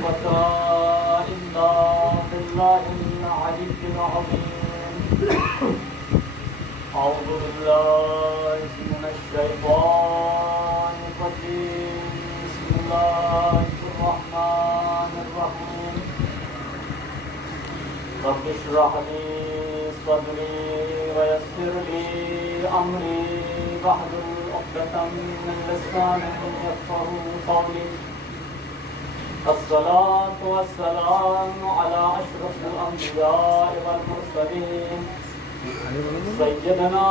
قوة إلا بالله العلي العظيم. أعوذ بالله من الشيطان الرجيم. بسم الله الرحمن الرحيم. رب اشرح لي صدري ويسر لي أمري واحلل عقدة من لساني يفقهوا قولي. الصلاة والسلام على أشرف الأنبياء والمرسلين سيدنا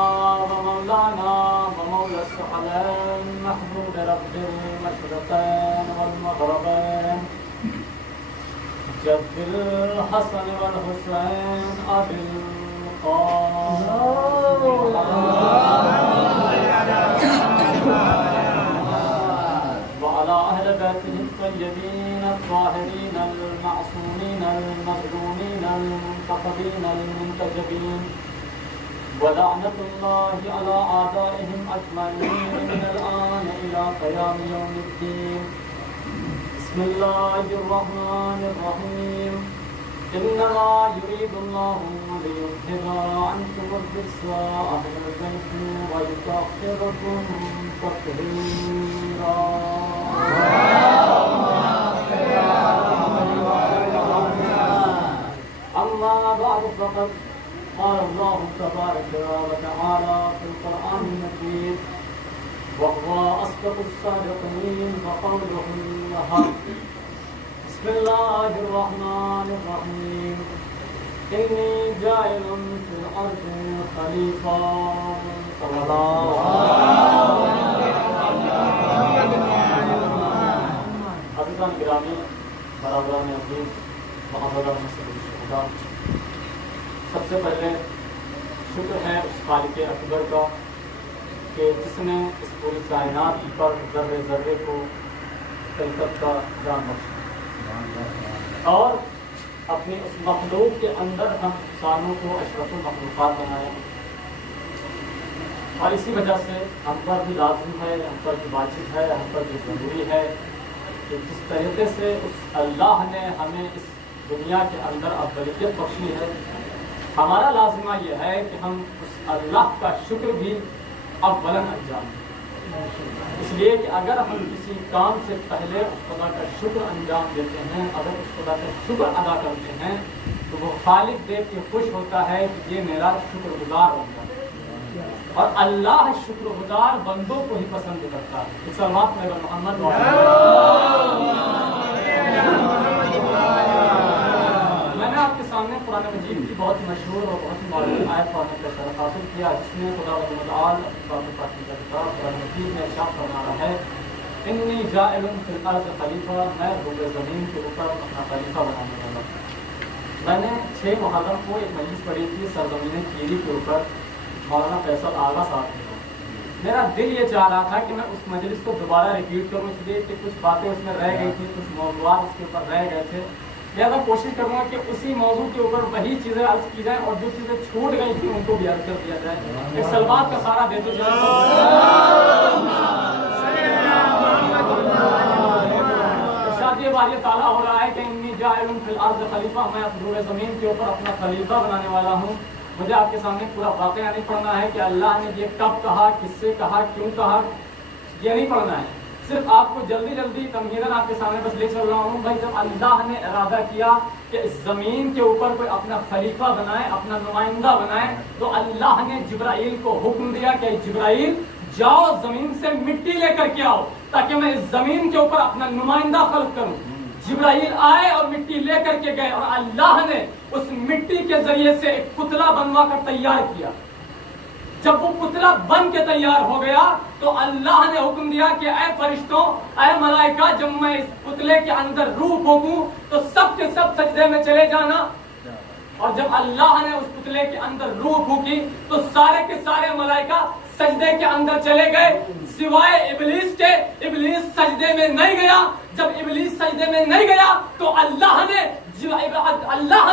ومولانا ومولى الثقلين محمود رب المشرقين والمغربين جد الحسن والحسين أبي القاسم وعلى أهل بيته الطيبين الطاهرين المعصومين المظلومين المنتقبين المنتجبين ولعنة الله على أعدائهم أجمعين من الآن إلى قيام يوم الدين. بسم الله الرحمن الرحيم. إنما يريد الله ليذهب عنكم الرجس أهل البيت ويطهركم تطهيرا. أما بعد فقد قال الله تبارك وتعالى في القرآن المجيد وهو أصدق الصادقين وقوله الحق. بسم الله الرحمن الرحيم. إني جاعل في الأرض خليفة. عزیزان گرامی، برادران عزیز، محترم خدا، سب سے پہلے شکر ہے اس خالق اکبر کا کہ جس نے اس پوری کائنات پر ذرے ذرے کو خلقت کا جان بخشا اور اپنی اس مخلوق کے اندر ہم انسانوں کو اشرف المخلوقات بنایا، اور اسی وجہ سے ہم پر بھی لازم ہے، ہم پر بھی واجب ہے، ہم پر بھی ضروری ہے کہ جس طریقے سے اس اللہ نے ہمیں اس دنیا کے اندر افضلیت بخشی ہے، ہمارا لازمہ یہ ہے کہ ہم اس اللہ کا شکر بھی اولاً انجام دیں. اس لیے کہ اگر ہم کسی کام سے پہلے اس خدا کا شکر انجام دیتے ہیں، اگر اس خدا کا شکر ادا کرتے ہیں، تو وہ خالق دیکھ کے خوش ہوتا ہے کہ یہ میرا شکر گزار ہوگا، اور اللہ شکر گزار بندوں کو ہی پسند کرتا ہے. سلامت میں محمد آپ کے سامنے قرآن مجید کی بہت مشہور اور بہت معروف آیت پڑھنے کا شرف حاصل کیا، جس میں خدا متعال قرآن مجید میں ارشاد فرما رہا ہے انی جاعل فی الارض خلیفہ، میں روئے زمین کے اوپر اپنا خلیفہ بنانے والا. میں نے 6 محرم کو ایک مجلس پڑھی تھی سرزمین کیری کے اوپر، مولانا فیصل آغا صاحب کے. میرا دل یہ چاہ رہا تھا کہ میں اس مجلس کو دوبارہ ریپیٹ کروں، اس لیے کہ کچھ باتیں اس میں رہ گئی تھی، کچھ موضوعات اس کے اوپر رہ گئے تھے. لہٰذا کوشش کروں گا کہ اسی موضوع کے اوپر وہی چیزیں عرض کی جائیں اور جو چیزیں چھوٹ گئی تھیں ان کو بھی عرض کر دیا جائے. ایک سلوات کا سارا دیتے جائے. ارشاد یہ بات یہ تعالیٰ ہو رہا ہے کہ انی جاعل فی الارض خلیفہ، میں روئے زمین کے اوپر اپنا خلیفہ بنانے والا ہوں. مجھے آپ کے سامنے پورا واقعہ نہیں پڑھنا ہے کہ اللہ نے یہ کب کہا، کس سے کہا، کیوں کہا، یہ نہیں پڑھنا ہے. صرف آپ کو جلدی جلدی تمہیداً آپ کے سامنے بس لے چل رہا ہوں. بھائی جب اللہ نے ارادہ کیا کہ اس زمین کے اوپر کوئی اپنا خلیفہ بنائے، اپنا نمائندہ بنائے، تو اللہ نے جبرائیل کو حکم دیا کہ جبرائیل جاؤ زمین سے مٹی لے کر کے آؤ تاکہ میں اس زمین کے اوپر اپنا نمائندہ خلق کروں. جبرائیل آئے اور مٹی لے کر کے گئے، اور اللہ نے اس مٹی کے ذریعے سے ایک پتلا بنوا کر تیار کیا. جب وہ پتلا بن کے تیار ہو گیا تو اللہ نے حکم دیا کہ اے فرشتوں، اے ملائکہ، جب میں اس پتلے کے اندر روح پھونکوں تو سب کے سب سجدے میں چلے جانا. اور جب اللہ نے اس پتلے کے اندر روح پھونکی تو سارے کے سارے ملائکہ سجدے کے اندر چلے گئے سوائے ابلیس کے. ابلیس سجدے میں نہیں گیا. جب ابلیس سجدے میں نہیں گیا تو اللہ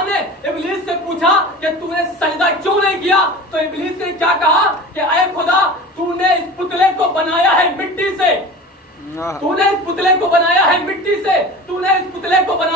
نے ابلیس سے پوچھا کہ تو نے سجدہ کیوں نہیں کیا؟ تو ابلیس نے کیا کہا کہ اے خدا، تو نے اس پتلے کو بنایا ہے مٹی سے، تو نے اس پتلے کو بنایا ہے مٹی سے، تو نے اس پتلے کو بنایا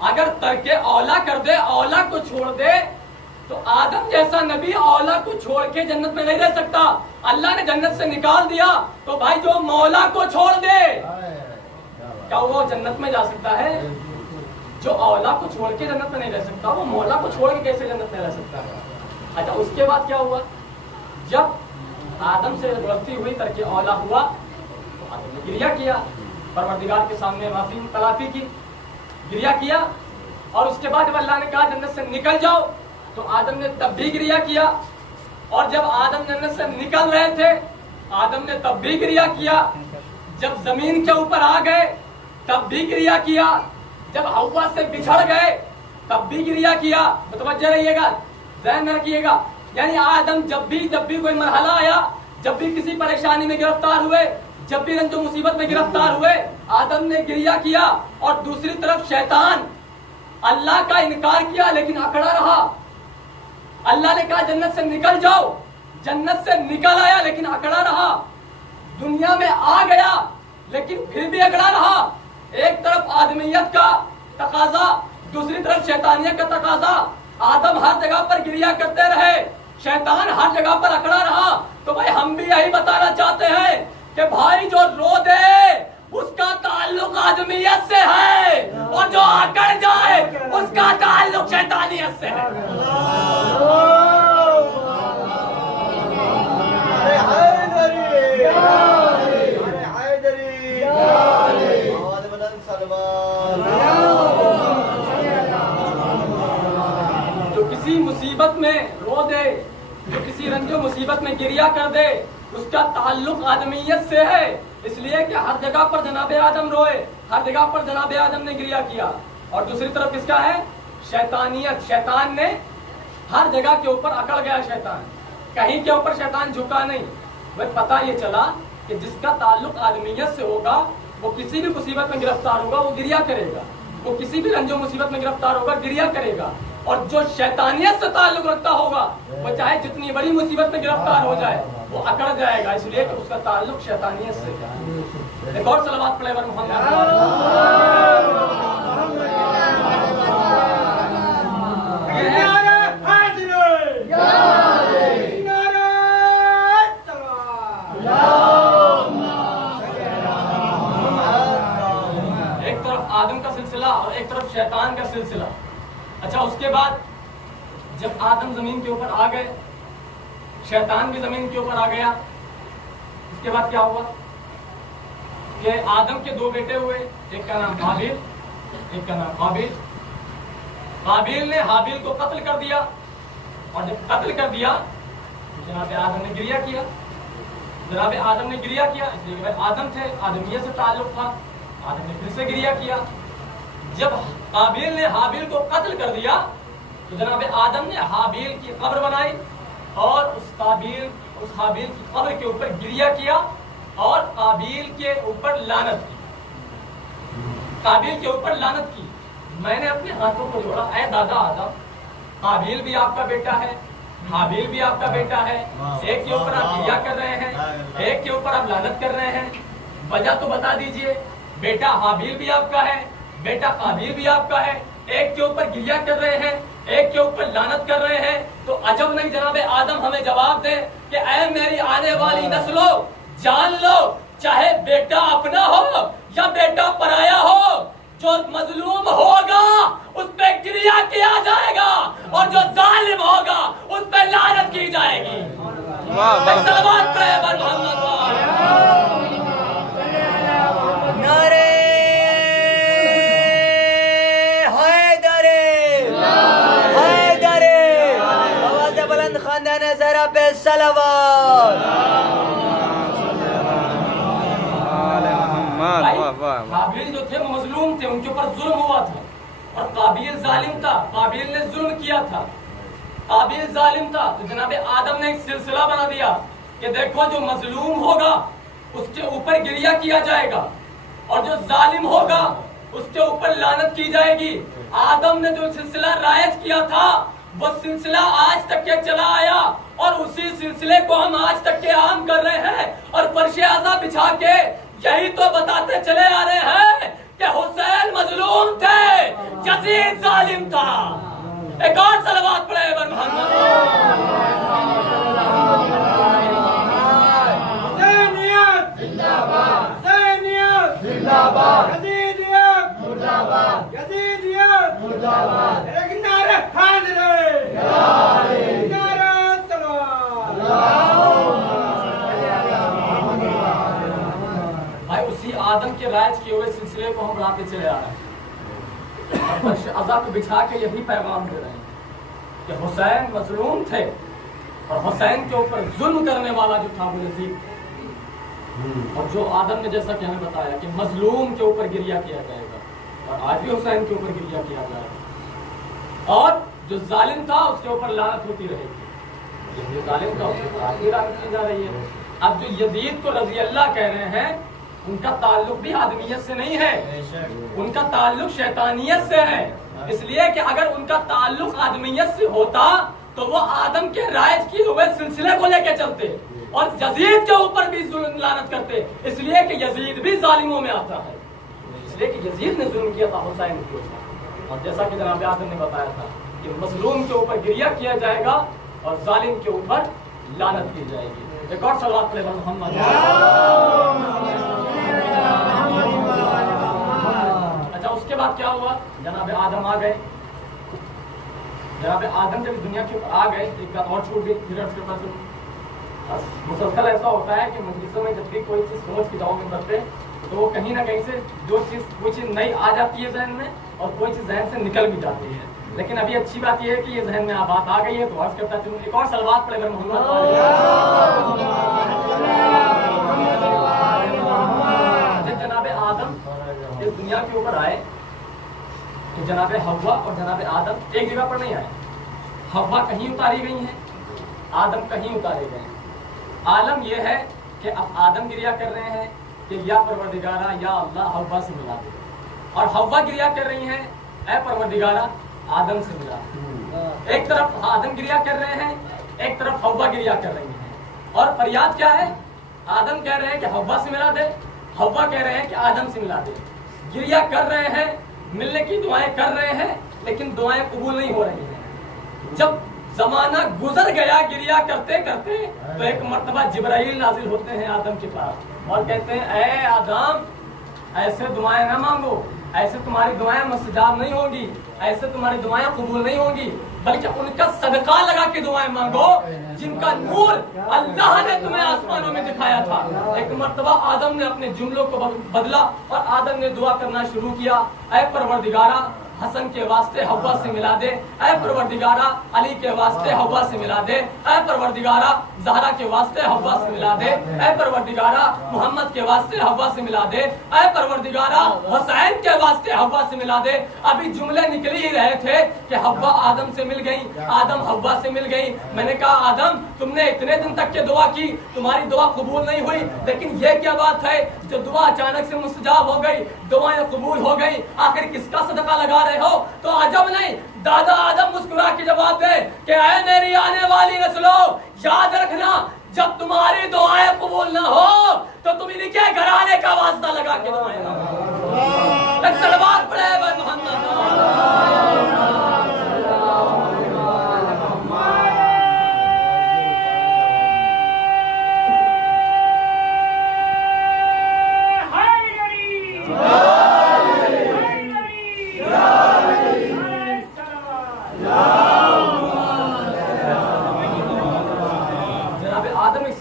اگر ترک اولا کر دے، اولا کو چھوڑ دے، تو آدم جیسا نبی اولا کو چھوڑ کے جنت میں نہیں رہ سکتا. اللہ نے جنت سے نکال دیا تو بھائی جو مولا کو چھوڑ دے کیا وہ جنت میں جا سکتا ہے؟ جو اولا کو چھوڑ کے جنت میں نہیں رہ سکتا وہ مولا کو چھوڑ کے کیسے جنت میں رہ سکتا ہے؟ اچھا اس کے بعد کیا ہوا؟ جب آدم سے غلطی ہوئی، ترک اولا ہوا، تو آدم نے گریہ کیا، پروردگار کے سامنے معافی تلافی کی، گریہ کیا. اور اس کے بعد جب اللہ نے کہا جنت سے نکل جاؤ تو آدم نے تب بھی گریہ کیا. اور جب آدم جنت سے نکل رہے تھے آدم نے تب بھی گریہ کیا. جب زمین کے اوپر آ گئے تب بھی گریہ کیا. جب ہوا سے بچھڑ گئے تب بھی گریہ کیا. متوجہ رہیے گا، ذہن میں رکھیے گا. یعنی آدم جب بھی کوئی مرحلہ آیا، جب بھی کسی پریشانی میں گرفتار ہوئے، جب بھی رنج و مصیبت میں گرفتار ہوئے، آدم نے گریہ کیا. اور دوسری طرف شیطان اللہ کا انکار کیا لیکن اکڑا رہا. اللہ نے کہا جنت سے نکل جاؤ، جنت سے نکل آیا لیکن اکڑا رہا. دنیا میں آ گیا لیکن پھر بھی اکڑا رہا. ایک طرف آدمیت کا تقاضا، دوسری طرف شیطانیت کا تقاضا. آدم ہر جگہ پر گریہ کرتے رہے، شیطان ہر جگہ پر اکڑا رہا. تو بھائی ہم بھی یہی بتانا چاہتے ہیں کہ بھائی جو رو دے اس کا تعلق آدمیت سے ہے، اور جو اکڑ جائے اس کا تعلق شیطانیت سے ہے. جو کسی مصیبت میں رو دے، جو کسی رنج و مصیبت میں گریہ کر دے، اس کا تعلق آدمیت سے ہے. اس لیے کہ ہر جگہ پر جناب آدم روئے، ہر جگہ پر جناب آدم نے گریہ کیا. اور دوسری طرف کس کا ہے؟ شیطانیت. شیطان نے ہر جگہ کے اوپر اکڑ گیا. شیطان کہیں کے اوپر شیطان جھکا نہیں. وہ پتہ یہ چلا کہ جس کا تعلق آدمیت سے ہوگا وہ کسی بھی مصیبت میں گرفتار ہوگا وہ گریہ کرے گا، وہ کسی بھی رنج و مصیبت میں گرفتار ہوگا گریہ کرے گا. اور جو شیطانیت سے تعلق رکھتا ہوگا وہ چاہے جتنی بڑی مصیبت میں گرفتار ہو جائے وہ اکڑ جائے گا، اس لیے کہ اس کا تعلق شیطانیت سے ہے. ایک اور صلوات پڑھے بر محمد. ایک طرف آدم کا سلسلہ اور ایک طرف شیطان کا سلسلہ. اچھا اس کے بعد جب آدم زمین کے اوپر آ گئے، شیطان بھی زمین کے اوپر آ گیا. اس کے بعد کیا ہوا کہ آدم کے دو بیٹے ہوئے، ایک کا نام حابیل، ایک کا نام قابیل. قابیل نے حابیل کو قتل کر دیا، اور جب قتل کر دیا جناب آدم نے گریہ کیا. جناب آدم نے گریہ کیا اس لیے کہ آدم تھے، آدمیت سے تعلق تھا. آدم نے پھر سے گریہ کیا. جب قابیل نے حابیل کو قتل کر دیا تو جناب آدم نے حابیل کی قبر بنائی اور اس حابیل کی قبر کے اوپر گریہ کیا اور قابیل کے اوپر لعنت کی. قابیل کے اوپر لعنت کی. میں نے اپنے ہاتھوں کو جوڑا، اے دادا آدم، قابیل بھی آپ کا بیٹا ہے، حابیل بھی آپ کا بیٹا ہے. ایک کے اوپر آپ گریہ کر رہے ہیں، ایک کے اوپر آپ لعنت کر رہے ہیں. وجہ تو بتا دیجئے. بیٹا حابیل بھی آپ کا ہے، بیٹا قابیل بھی آپ کا ہے. ایک کے اوپر گریہ کر رہے ہیں، ایک کے اوپر لعنت کر رہے ہیں. تو عجب نہیں جناب آدم ہمیں جواب دے کہ اے میری آنے والی نسلوں، جان لو چاہے بیٹا اپنا ہو یا بیٹا پرایا ہو، جو مظلوم ہوگا اس پہ گریہ کیا جائے گا اور جو ظالم ہوگا اس پہ لعنت کی جائے گی. سلوات پڑھے بر محمد. نعرے حیدر، حیدر، آواز بلند خواندن ذرا پہ صلوات. قابیل جو تھے وہ مظلوم تھے، ان کے اوپر ظلم ہوا تھا، اور قابیل ظالم تھا، قابیل نے ظلم کیا تھا. قابیل ظالم تھا تو جناب آدم نے ایک سلسلہ بنا دیا کہ دیکھو جو مظلوم ہوگا اس کے اوپر گریہ کیا جائے گا اور جو ظالم ہوگا اس کے اوپر لعنت کی جائے گی. آدم نے جو سلسلہ رائج کیا تھا وہ سلسلہ آج تک کے چلا آیا، اور اسی سلسلے کو ہم آج تک کے عام کر رہے ہیں اور فرش اعضا بچھا کے یہی تو بتاتے چلے آ رہے ہیں کہ حسین مظلوم تھے، یزید ظالم تھا. ایک اور صلوات پڑھے بر محمد. حسینیت زندہ باد، حسینیت زندہ باد، یزیدیت مردہ باد، یزیدیت مردہ باد. ایک نعرہ حیدر، نعرہ تلوار. بھائی اسی آدم کے رائج کیے ہوئے سلسلے کو ہم بڑھاتے چلے آ رہے ہیں اور فرش عزا کو بچھا کے یہی پیغام دے رہے ہیں کہ حسین مظلوم تھے اور حسین کے اوپر ظلم کرنے والا جو تھا وہ یزید. اور جو آدم نے جیسا کہ ہمیں بتایا کہ مظلوم کے اوپر گریہ کیا جائے گا اور آج بھی حسین کے اوپر گریہ کیا جائے گا. اور جو ظالم تھا اس کے اوپر لعنت ہوتی رہے گی. جو ظالم تھا اس کے اوپر آج بھی لعنت کی جا رہی ہے. اب جو یزید کو رضی اللہ کہہ رہے ہیں ان کا تعلق بھی آدمیت سے نہیں ہے، ان کا تعلق شیطانیت سے ہے. اس لیے کہ اگر ان کا تعلق آدمیت سے ہوتا تو وہ آدم کے رائج کیے ہوئے سلسلے کو لے کے چلتے اور یزید کے اوپر بھی ظلم لعنت کرتے. اس لیے کہ یزید بھی ظالموں میں آتا ہے، اس لیے کہ یزید نے ظلم کیا تھا حسین کے اوپر. اور جیسا کہ جناب آدم نے بتایا تھا کہ مظلوم کے اوپر گریہ کیا جائے گا اور ظالم کے اوپر لعنت کی جائے گی. ایک اور صلوات پڑھے محمد. اچھا اس کے بعد کیا ہوا؟ جناب آدم آ گئے. جناب آدم جب دنیا کے اوپر آ گئے ایک بات اور چھوٹ گئی. مسلسل ایسا ہوتا ہے کہ مجلسوں میں جب بھی کوئی چیز سوچ کے جاؤ گے کرتے تو وہ کہیں نہ کہیں سے جو چیز کوئی چیز نئی آ جاتی ہے ذہن میں اور کوئی چیز ذہن سے نکل بھی جاتی ہے. لیکن ابھی اچھی بات یہ ہے کہ یہ ذہن میں بات آ گئی ہے تو عرض کرتا چلوں. ایک اور صلوات پڑھے بر محمد. جب جناب آدم اس دنیا کے اوپر آئے تو جناب حوا اور جناب آدم ایک جگہ پر نہیں آئے. حوا کہیں اتاری گئی ہیں، آدم کہیں اتارے گئے ہیں. عالم یہ ہے کہ اب آدم گریہ کر رہے ہیں کہ یا پروردگارہ یا اللہ حوا سے ملا دے، اور حوا گریہ کر رہی ہیں اے پروردگارہ آدم سے ملا دے. ایک طرف آدم گریہ کر رہے ہیں، ایک طرف حوا گریہ کر رہی ہیں. اور فریاد کیا ہے؟ آدم کہہ رہے ہیں کہ حوا سے ملا دے، حوا کہہ رہے ہیں کہ آدم سے ملا دے. گریہ کر رہے ہیں، ملنے کی دعائیں کر رہے ہیں، لیکن دعائیں قبول نہیں ہو رہی ہیں. جب زمانہ گزر گیا گریہ کرتے کرتے تو ایک مرتبہ جبرائیل نازل ہوتے ہیں آدم کے پاس اور کہتے ہیں اے آدم ایسے دعائیں نہ مانگو، ایسے تمہاری دعائیں مستجاب نہیں ہوں گی، ایسے تمہاری دعائیں قبول نہیں ہوں گی، بلکہ ان کا صدقہ لگا کے دعائیں مانگو جن کا نور اللہ نے تمہیں آسمانوں میں دکھایا تھا. ایک مرتبہ آدم نے اپنے جملوں کو بدلا اور آدم نے دعا کرنا شروع کیا اے پروردگارہ حسن کے واسطے حوا سے ملا دے، اے پروردگارہ علی کے واسطے حوا سے ملا دے، اے پروردگارہ زہرا کے واسطے حوا سے ملا دے، اے پروردگارہ محمد کے واسطے حوا سے ملا دے، اے پروردگارہ حسین کے واسطے حوا سے ملا دے. ابھی جملے نکل ہی رہے تھے کہ حوا آدم سے مل گئی، آدم حوا سے مل گئی. میں نے کہا آدم تم نے اتنے دن تک کے دعا کی، تمہاری دعا قبول نہیں ہوئی، لیکن یہ کیا بات ہے جو دعا اچانک سے مستجاب ہو گئی، دعائیں قبول ہو گئی، آخر کس کا صدقہ لگا رہے ہو؟ تو عجب نہیں. دادا آدم مسکرا کے جواب دے کہ اے میری آنے والی نسلوں یاد رکھنا جب تمہاری دعائیں قبول نہ ہو تو تم انہیں کے گھرانے کا واسطہ لگا کے دعائیں نہ ہو. ایک صلوات پڑھے بر محمد.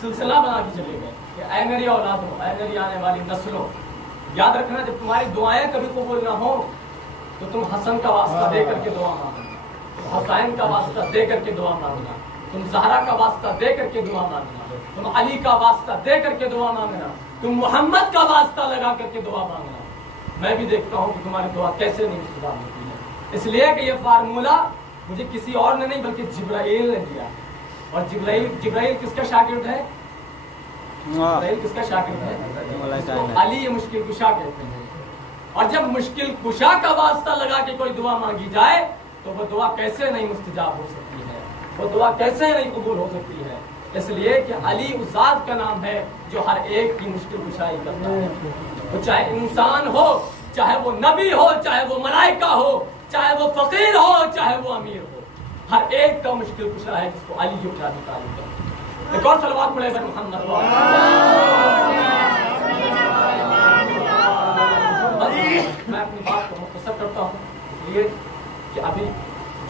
سلسلہ بنا کے چلے گئے کہ اے میری اولادوں، اے میری آنے والی نسلوں یاد رکھنا جب تمہاری دعائیں کبھی قبول نہ ہو تو تم حسن کا واسطہ دے کر کے دعا مانگنا، تم حسین کا واسطہ دے کر کے دعا مانگنا، تم زہرا کا واسطہ دے کر کے دعا مانگنا، تم علی کا واسطہ دے کر کے دعا مانگنا، تم محمد کا واسطہ لگا کر کے دعا مانگنا. میں بھی دیکھتا ہوں کہ تمہاری دعا کیسے نہیں مستجاب ہوتی ہے. اس لیے کہ یہ فارمولہ مجھے کسی اور نے نہیں بلکہ جبرائیل نے دیا. اور جبرائیل کس کا شاگرد ہے؟ جبرائیل کس کا شاگرد ہے؟ علی مشکل کشا کہتے ہیں. اور جب مشکل کشا کا واسطہ لگا کے کوئی دعا مانگی جائے تو وہ دعا کیسے نہیں مستجاب ہو سکتی ہے، وہ دعا کیسے نہیں قبول ہو سکتی ہے. اس لیے کہ علی اس ذات کا نام ہے جو ہر ایک کی مشکل کشائی کرتا ہے. وہ چاہے انسان ہو، چاہے وہ نبی ہو، چاہے وہ ملائکہ ہو، چاہے وہ فقیر ہو، چاہے وہ امیر ہو، ہر ایک کا مشکل کشا ہے جس کو علی کی ابن ابی طالب کہتے ہیں۔ ایک اور صلوات پڑھے بر محمد۔ میں اپنی بات کو مختصر کرتا ہوں اس لیے کہ ابھی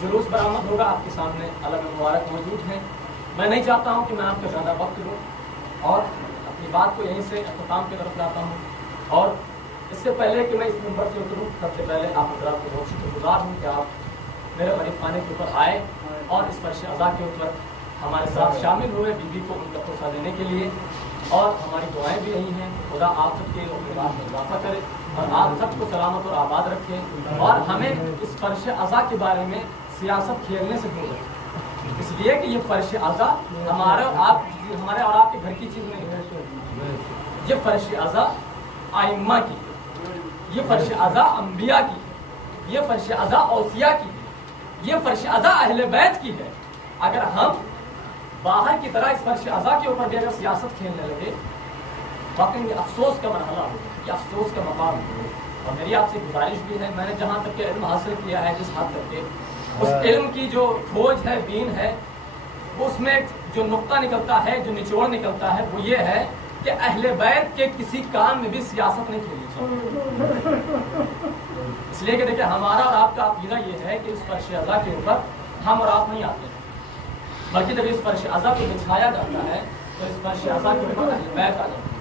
جلوس برآمد ہوگا، آپ کے سامنے علم مبارک موجود ہیں۔ میں نہیں چاہتا ہوں کہ میں آپ کا زیادہ وقت لوں اور اپنی بات کو یہیں سے اختتام کی طرف لاتا ہوں۔ اور اس سے پہلے کہ میں اس منبر سے اتروں، سب سے پہلے آپ حضرات کو بہت شکر گزار ہوں کہ آپ میرے غریب خانے کے اوپر آئے اور اس فرش عزا کے اوپر ہمارے ساتھ شامل ہوئے، بیوی کو ان کا تحفہ دینے کے لیے۔ اور ہماری دعائیں بھی یہی ہیں، خدا آپ سب کے اعتبار میں اضافہ کرے اور آپ سب کو سلامت اور آباد رکھے، اور ہمیں اس فرش عزا کے بارے میں سیاست کھیلنے سے دور رکھے، اس لیے کہ یہ فرش عزا ہمارے اور آپ کے گھر کی چیز نہیں ہے، یہ فرش عزا ائمہ کی، یہ فرش عزا انبیاء کی، یہ فرش عزا اوصیاء کی، یہ فرش عزا اہل بیت کی ہے۔ اگر ہم باہر کی طرح اس فرش عزا کے اوپر بھی اگر سیاست کھیلنے لگے، واقعی یہ افسوس کا مرحلہ ہو، یہ افسوس کا مقام ہو۔ اور میری آپ سے گزارش بھی ہے، میں نے جہاں تک کہ علم حاصل کیا ہے جس حد تک کہ اس علم کی جو کھوج ہے، بین ہے، وہ اس میں جو نقطہ نکلتا ہے، جو نچوڑ نکلتا ہے، وہ یہ ہے کہ اہل بیت کے کسی کام میں بھی سیاست نہیں کھیلنی چاہیے۔ اس لیے کہ دیکھیں ہمارا اور آپ کا عقیدہ یہ ہے کہ اس فرش عزا کے اوپر ہم اور آپ نہیں آتے ہیں، بلکہ جب اس فرش عزا کو بچھایا جاتا ہے تو اس فرش عزا کے اوپر اہل بیت آ جاتے ہیں،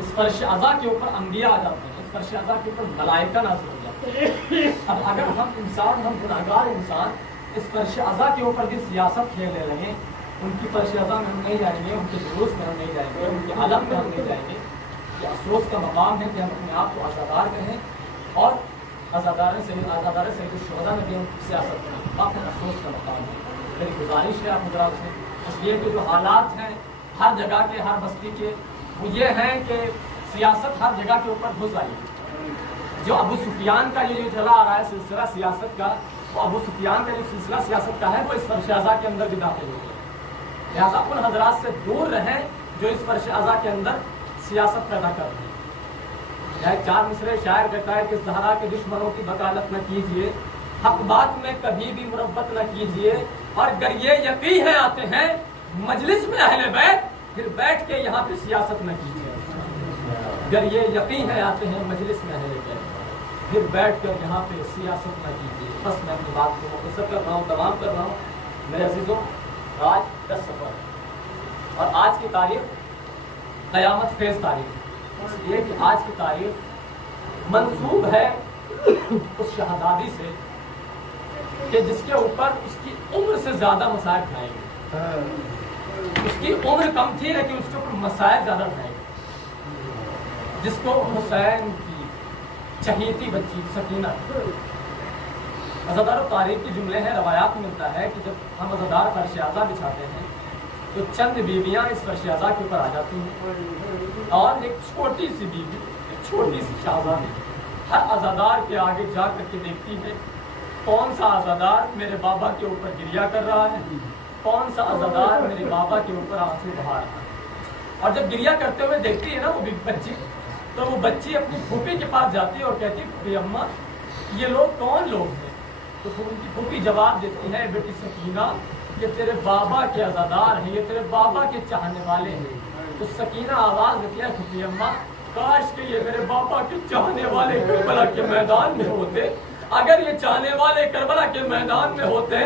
اس فرش عزا کے اوپر انبیاء آ جاتے ہیں، اس فرش عزا کے اوپر ملائکہ نازل ہو جاتے ہیں۔ اب اگر ہم گناہگار انسان اس فرش عزا کے اوپر بھی سیاست کھیلنے لگیں، ان کی فرش عزا میں ہم نہیں جائیں گے، ان کے جلوس میں ہم نہیں جائیں گے، ان کے علم میں ہم نہیں جائیں گے، یہ افسوس کا مقام ہے کہ ہم اپنے آپ کو عزادار کہیں اور عزادار سید الشہداء میں بھی ہم سیاست کریں، واقعی افسوس کا مقام ہے۔ میری گزارش ہے آپ حضرات سے، اس لیے کہ جو حالات ہیں ہر جگہ کے، ہر بستی کے، وہ یہ ہیں کہ سیاست ہر جگہ کے اوپر گھس آئی ہے۔ جو ابو سفیان کا یہ جو چلا آ رہا ہے سلسلہ سیاست کا، وہ ابو سفیان کا جو سلسلہ سیاست کا ہے وہ اس فرش عزا کے اندر بھی داخل ہو گیا۔ لہٰذا ان حضرات سے دور رہیں جو اس فرش عزا کے اندر سیاست پیدا کر رہے ہیں۔ چار مصرے شاعر کہتا ہے کہ زہرا کے دشمنوں کی وکالت نہ کیجیے، حق بات میں کبھی بھی مربت نہ کیجیے، اور اگر یہ یقین ہے آتے ہیں مجلس میں اہل بیت، پھر بیٹھ کے یہاں پہ سیاست نہ کیجیے۔ اگر یہ یقین ہے آتے ہیں مجلس میں اہل بیت، پھر بیٹھ کر یہاں پہ سیاست نہ کیجیے۔ بس میں اپنی بات کو مختصر کر رہا ہوں، تمام کر رہا ہوں۔ میرے عزیزوں، آج 10 صفر ہے اور آج کی تاریخ قیامت خیز تاریخ ہے، اس لیے کہ آج کی تاریخ منسوب ہے اس شہزادی سے کہ جس کے اوپر اس کی عمر سے زیادہ مسائل اٹھائے گئے۔ اس کی عمر کم تھی لیکن اس کے اوپر مسائل زیادہ اٹھائے گئے، جس کو حسین کی چہیتی بچی سکینہ، عزادار و تاریخ کے جملے ہیں، روایات میں ملتا ہے کہ جب ہم عزادار فرش عزا بچھاتے ہیں تو چند بیویاں اس فرش عزا کے اوپر آ جاتی ہیں، اور ایک چھوٹی سی بیوی، ایک چھوٹی سی شہزادی ہر عزادار کے آگے جا کر کے دیکھتی ہے کون سا عزادار میرے بابا کے اوپر گریا کر رہا ہے، کون سا عزادار میرے بابا کے اوپر آنسو بہا رہا ہے۔ اور جب گریا کرتے ہوئے دیکھتی ہے نا وہ بچی، تو وہ بچی اپنی پھوپھی کے پاس جاتی ہے اور کہتی ہے پھوپھی اماں یہ لوگ کون لوگ ہیں؟ تو ان کی پھوپھی جواب دیتی ہے بیٹی سکینہ یہ تیرے بابا کے عزادار ہیں، یہ تیرے بابا کے چاہنے والے ہیں۔ تو سکینہ آواز دیتی ہے پھوپھی اماں کاش کہ یہ میرے بابا کے چاہنے والے کربلا کے میدان میں ہوتے، اگر یہ چاہنے والے کربلا کے میدان میں ہوتے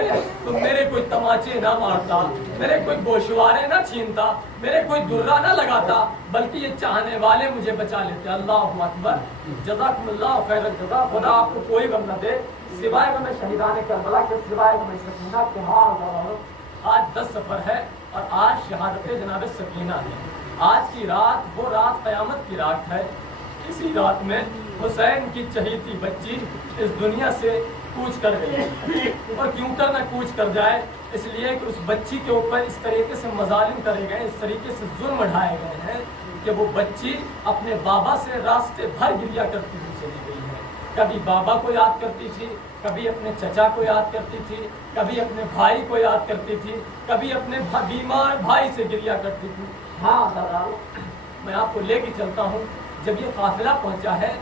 تو میرے کوئی تماچے نہ مارتا، میرے کوئی گوشوارے نہ چھینتا، میرے کوئی درہ نہ لگاتا، بلکہ یہ چاہنے والے مجھے بچا لیتے۔ اللہ اکبر، جزاکم اللہ خیر الجزا۔ خدا آپ کو کوئی غم نہ دے سوائے غم شہیدان کربلا کے، سوائے غم سکینہ کے۔ آج 10 صفر ہے اور آج شہادت جناب سکینہ ہے۔ آج کی رات وہ رات قیامت کی رات ہے، اسی رات میں حسین کی چہیتی بچی اس دنیا سے کوچ کر گئی، اور کیوں کر نہ کوچ کر جائے، اس لیے کہ اس بچی کے اوپر اس طریقے سے مظالم کرے گئے، اس طریقے سے ظلم ڈھائے گئے ہیں کہ وہ بچی اپنے بابا سے راستے بھر گریا کرتی ہوئی چلی گئی ہے۔ کبھی بابا کو یاد کرتی تھی، کبھی اپنے چچا کو یاد کرتی تھی، کبھی اپنے بھائی کو یاد کرتی تھی، کبھی اپنے بیمار بھائی سے گریا کرتی تھی۔ ہاں دادا، میں آپ کو لے کے چلتا ہوں، جب یہ قافلہ پہنچا ہے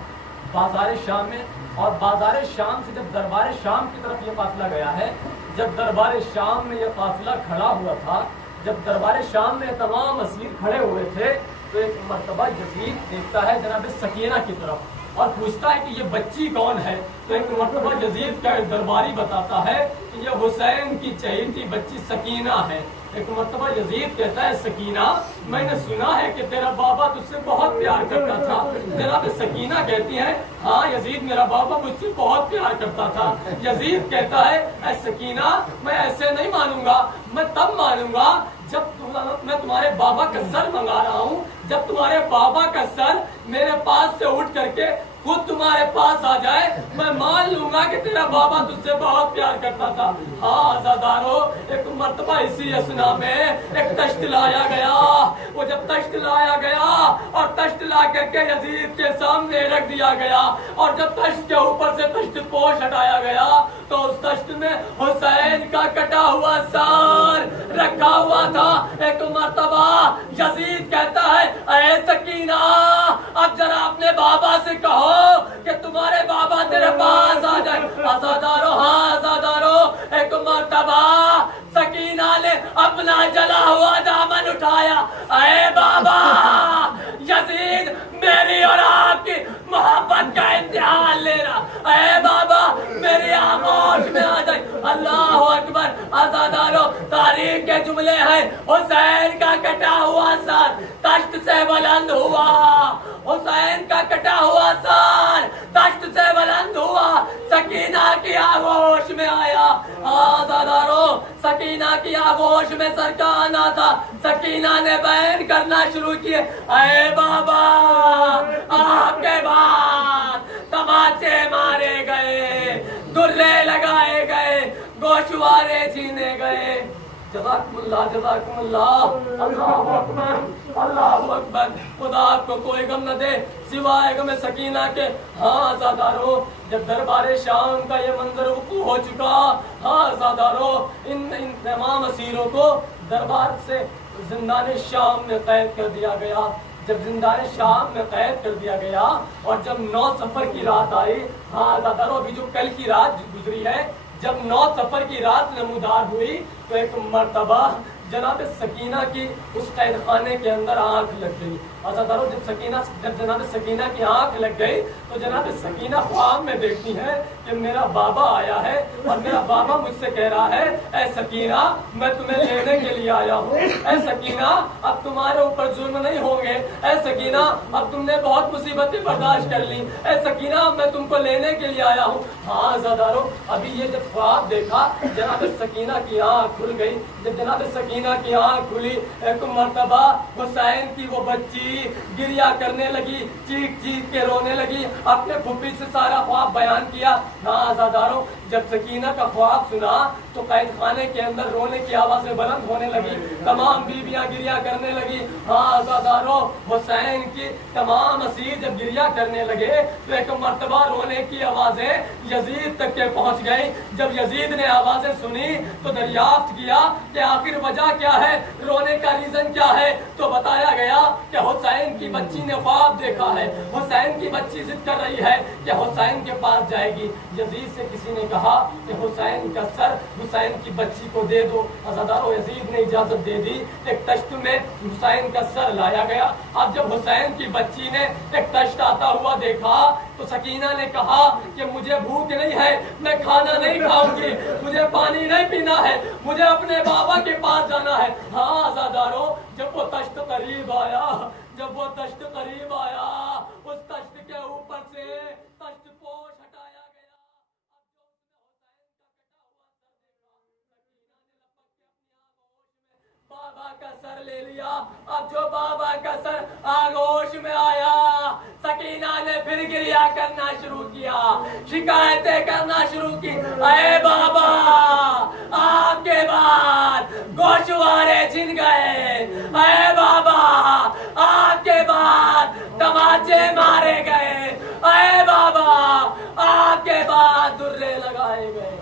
بازار شام میں، اور بازار شام سے جب دربار شام کی طرف یہ قافلہ گیا ہے، جب دربار شام میں یہ قافلہ کھڑا ہوا تھا، جب دربار شام میں تمام اسیر کھڑے ہوئے تھے، تو ایک مرتبہ یزید دیکھتا ہے جناب سکینہ کی طرف اور پوچھتا ہے کہ یہ بچی کون ہے؟ تو ایک مرتبہ یزید کا ایک درباری بتاتا ہے کہ یہ حسین کی چہیتی بچی سکینہ ہے۔ ایک مرتبہ یزید کہتا ہے سکینہ، میں نے سنا ہے کہ تیرا بابا تجھ سے بہت پیار کرتا تھا۔ جناب سکینہ کہتی ہے ہاں یزید میرا بابا مجھ سے بہت پیار کرتا تھا۔ یزید کہتا ہے اے سکینہ میں ایسے نہیں مانوں گا، میں تب مانوں گا جب میں تمہارے بابا کا سر منگا رہا ہوں، جب تمہارے بابا کا سر میرے پاس سے اٹھ کر کے خود تمہارے پاس آ جائے، میں مان لوں گا کہ تیرا بابا تجھ سے بہت پیار کرتا تھا۔ ہاں عزادارو، ایک مرتبہ اسی اسنا میں ایک تشت لایا گیا، وہ جب تشت لایا گیا اور تشت لا کر کے یزید کے سامنے رکھ دیا گیا، اور جب تشت کے اوپر سے تشت پوش ہٹایا گیا تو اس تشت میں حسین کا کٹا ہوا سر رکھا ہوا تھا۔ ایک مرتبہ یزید کہتا ہے اے سکینہ اب ذرا اپنے بابا سے کہو کہ تمہارے بابا تیرے پاس آ جائے۔ آزادارو، ہاں آزادارو، ایک مرتبہ سکینہ نے اپنا جلا ہوا دامن اٹھایا، اے بابا یزید میری اور آپ کی محبت کا امتحان لے رہا، اے بابا میری آغوش میں آ جائے۔ اللہ اکبر۔ آزادارو، تاریخ کے جملے ہیں، حسین کا کٹا ہوا سر تشت سے بلند ہوا، حسین کا کٹا ہوا سر تشت سے بلند ہوا، سکینہ کی آغوش میں آیا۔ آزادارو، سکینہ کی آغوش میں سر کا آنا تھا۔ سکینہ نے بیان کرنا شروع کیے، اے بابا آپ کے بعد تماچے مارے گئے، درے لگائے گئے، گوشوارے چھینے گئے۔ جزاکم اللہ، جزاکم اللہ، اللہ اکبر، اللہ اکبر۔ خدا آپ کو کوئی غم نہ دے سوائے غم سکینہ کے۔ ہاں آزادارو، جب دربار شام کا یہ منظر وقوع ہو چکا، ہاں آزادارو، ان تمام اسیروں کو دربار سے زندان شام میں قید کر دیا گیا۔ جب زندان شام میں قید کر دیا گیا اور جب 9 صفر کی رات آئی، ہاں آزادارو، ابھی جو کل کی رات گزری ہے، جب 9 صفر کی رات نمودار ہوئی تو ایک مرتبہ جناب سکینہ کی اس قید خانے کے اندر آنکھ لگ گئی۔ آزادارو، جب جناب سکینہ کی آنکھ لگ گئی تو جناب سکینہ خواب میں دیکھتی ہے کہ میرا بابا آیا ہے اور میرا بابا مجھ سے کہہ رہا ہے اے سکینہ میں تمہیں لینے کے لیے آیا ہوں، اے سکینہ اب تمہارے اوپر ظلم نہیں ہوں گے، اے سکینہ اب تم نے بہت مصیبتیں برداشت کر لی، اے سکینہ میں تم کو لینے کے لیے آیا ہوں۔ ہاں آزادارو، ابھی یہ جب خواب دیکھا جناب سکینہ کی آنکھ کھل گئی۔ جب جناب سکینہ کی آنکھ کھلی، ایک مرتبہ حسین کی وہ بچی گریا کرنے لگی، چیخ چیخ کے رونے لگی، اپنے پھوپھی سے سارا خواب بیان کیا۔ ہاں آزادارو، جب سکینہ کا خواب سنا تو قید خانے کے اندر رونے کی آوازیں بلند ہونے لگی، تمام بیویاں گریا کرنے لگی۔ ہاں آزادارو، حسین کی تمام اسیر جب گریا کرنے لگے تو ایک مرتبہ رونے کی آوازیں یزید تک کے پہنچ گئی۔ جب یزید نے آوازیں سنی تو دریافت کیا کہ آخر وجہ کیا ہے، رونے کا ریزن کیا ہے، تو بتایا گیا کہ حسین کی بچی نے خواب دیکھا ہے، حسین کی بچی ضد کر رہی ہے کہ حسین کے پاس جائے گی۔ یزید سے کسی نے کہا کہ حسین کا سر حسین کی بچی کو دے دو۔ آزادارو، یزید نے اجازت دے دی، ایک تشت میں حسین کا سر لایا گیا۔ اب جب حسین کی بچی نے ایک تشت آتا ہوا دیکھا تو سکینہ نے کہا کہ مجھے بھوک نہیں ہے، میں کھانا نہیں کھاؤں گی، مجھے پانی نہیں پینا ہے، مجھے اپنے بابا کے پاس جانا ہے۔ ہاں آزادارو، جب وہ تشت قریب آیا، جب وہ تشت قریب آیا، اس تشت کے اوپر سے تشت پوش ہٹایا گیا۔ بابا کا سر لے لیا۔ اب جو بابا کا سر آغوش میں آیا، سکینہ نے پھر گریا کرنا شروع کیا، شکایتیں کرنا شروع کی، اے بابا آپ کے بعد گوشوارے چھن گئے، اے بابا آپ کے بعد تماچے مارے گئے، اے بابا آپ کے بعد درے لگائے گئے۔